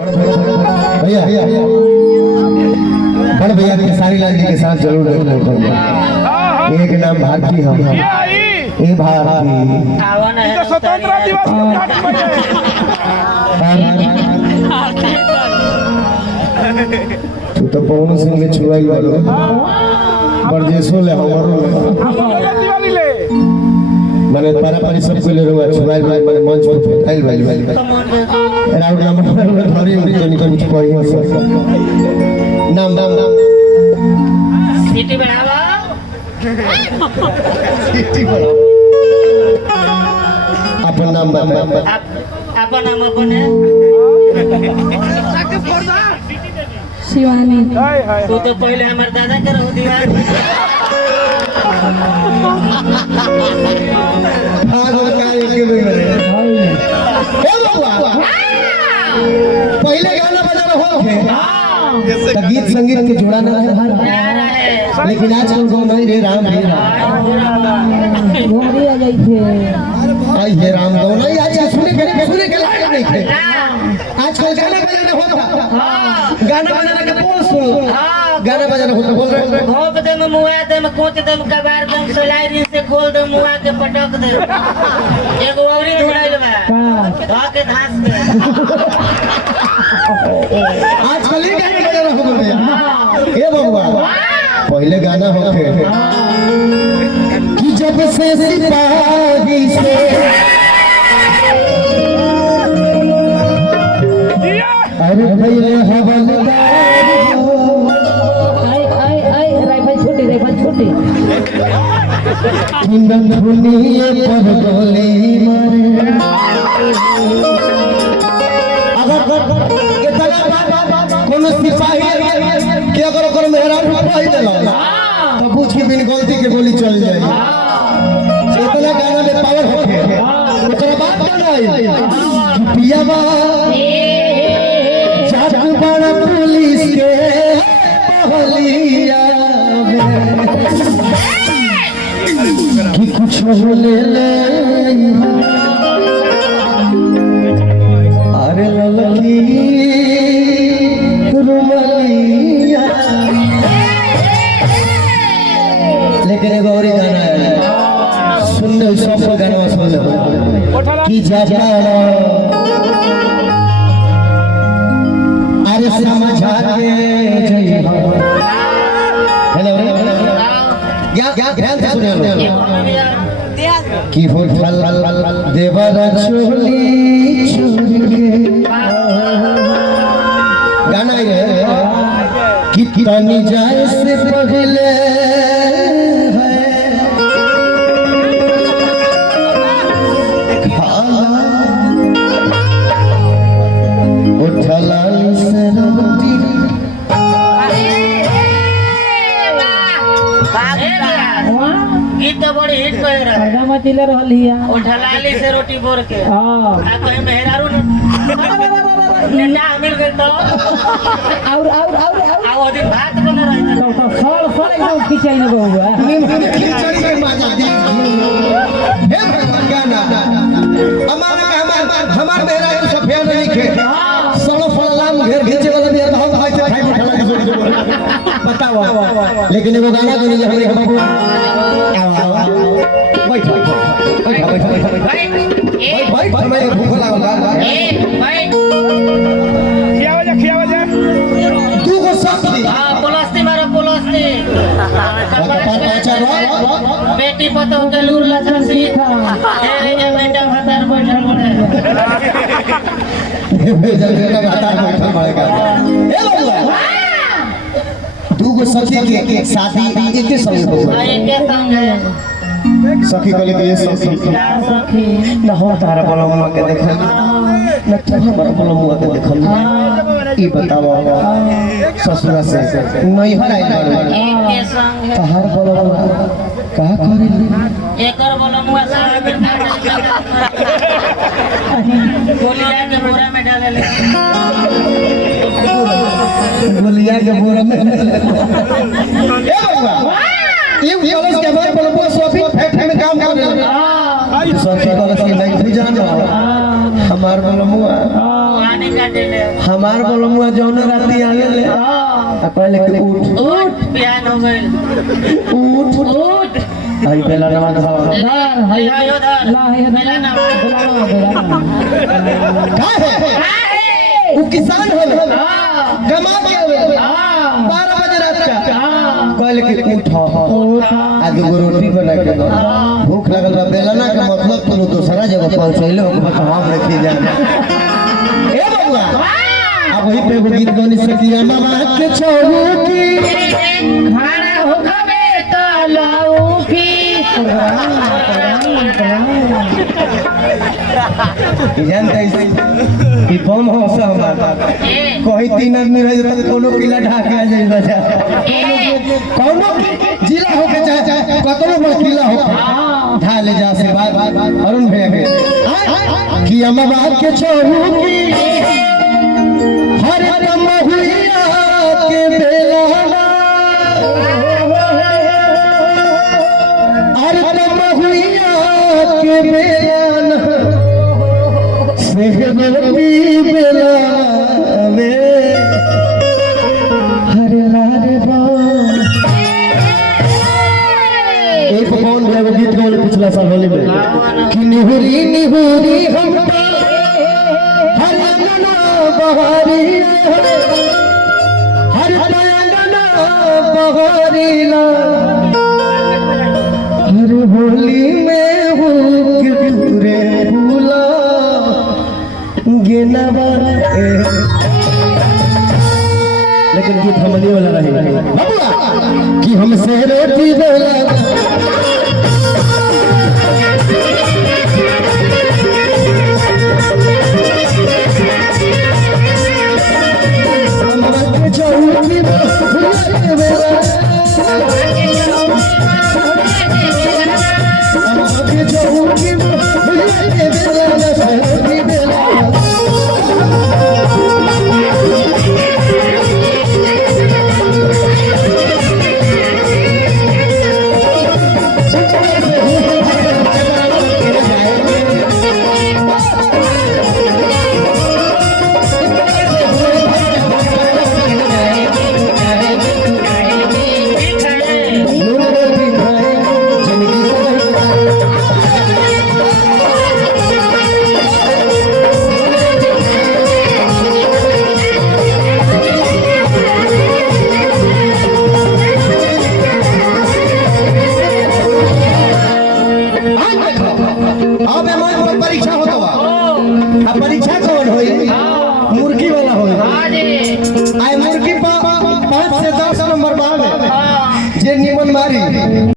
भैया बड़ भैया के सारी लाल जी के साथ जरूर एक नाम भारती हम ये भारती स्वतंत्रता दिवस तू तो पवन सिंह के छुआई वालो बरजेसो ले हमरो दिवाली ले माने पारा परिसर को ले रहुआ छुआई माने मंच पे फैल वाली राउंड नंबर धरी तनी कुछ कोई नाम सीटी बढ़ावा सीटी बढ़ाओ अपन नाम बता अपन नाम अपन है शिवानी। तू तो पहले हमारे दादा के रहू दीवार पहले गाना बजाना हो गीत संगीत के जोड़ा ना है लेकिन आजकल को नहीं रे राम रे राम घोड़ी आ जाई थे आई हे राम को नहीं आज सुने के लायक नहीं थे आजकल गाना बजाना होता गाना बजाना के पोस गाना बजाना होता बोल रहे भोग दे में मुआ दे में कोच दे में कबार दे में सोलारी से खोल दे मुआ के पटक दे एगो औरी ढुराइल बा धा के धास दे आजकल ही गाना बजाना हो गया ए बबुआ पहले गाना होते कि जब से सिपाही से अरे पहले हवलदार आई राइफल छोटी किंदन दुनिया पर गोली मारे अगर के तला कोनो सिपाही के अगर ओकर मेहरान पाई देला तो पूछ के बिन गलती के गोली चल जाए इतना गाना में पावर होके ओकरा बात कर रही पियावा जाट बड़ा पुलिस के बहलिया कि कुछ ले ले अरे ललकी रुमलिया लेकिन एगो और गाना है सुन लो सब गाना सुन लो कि जाना अरे समझा के जय हेलो क्या ध्यान से सुनिए कि हो फल देवर चोली चुरके गाना है कि तनी जाए से पहले गीत तो बड़ी हिट कर रहा है मचिले रहलिया उठलाली से रोटी बोर के हां आ कोई मेहरारू ने ना मिल गई तो और आ वो दिन भात बन रहा है तो सड़ एकदम खिंचाई न बहुआ खिचड़ी के मजा दी हे भगवान गाना हमार मेहरारू सफेद नहीं खे सड़ो फलाम घेर खींचे वाला भी हम भाई से खाई उठला के जोड़ी बताओ लेकिन एगो गाना तो नहीं हमरे बाबू बैठ मैं भूख लागल भाई खिया बजा तू को शक्ति हां पोलस्ती मारो पोलस्ती बेटी पतो के लूर लछन सी ए बेटा भतार बैठल बने बेटा भतार बैठल बनेगा ए बबुआ तू को सखी के शादी एके संग हो एक संग है सखी कहले कि ये सखी न हो तारा बलमुआ के देखल न तुम्हारा बलमुआ के देखल ई बताओ ससुरा से नहीं हराई एक संग है तहार बलमुआ का करे एकर बलमुआ साहब गोलिया के बोरा में डाले ले गोलिया के बोरा में ए बबुआ ये कॉलेज के बाद बलमुआ सोफी फैक्ट्री में काम कर रहे हैं सब सब नहीं जान हमार बोलमुआ पानी काटे ले हमार बोलमुआ जौन राती आने ले आ पहले के उठ उठ बिहान हो गइल उठ उठ आई बेला नमाज हाय हाय उधर मेला ना काहे वो किसान हो कमा के आवे 12 बजे रात का कहले के उठ आज एगो रोटी बना के दो भूख लगल बा बेलना के मतलब तू दूसरा जगह पहुंचैले हो तो हम रखी जा ए बबुआ अब वही पे एगो गीत गौनी सकिया मामा के चौकी खाना हो खबे तो लाऊ की जानते कि बम हो सब कोई 3 आदमी रह जाता कोनो किला ढाक आ जाई बजा कोनो जिला हो के चाहे कतनो बड़ किला हो ढा ले जा से बात अरुण भैया के कि अम्मा के चौकी हर दम हुइया के बेला हर दम हुइया के बेला सेहबी बेला में हरे हरे एक कौन है वो गीत गाने पिछला साल होली में कि निहुरी निहुरी हम हर अंगना बहारी हर अंगना बहारी हर होली में हो के पूरे भूला गेनवा लेकिन गीत हमनी वाला रहे बबुआ कि हमसे रोटी बोला परीक्षा होता बा परीक्षा कौन होई मुर्गी वाला होई आई मुर्गी 5 से 10 नंबर बावे जे निमन मारी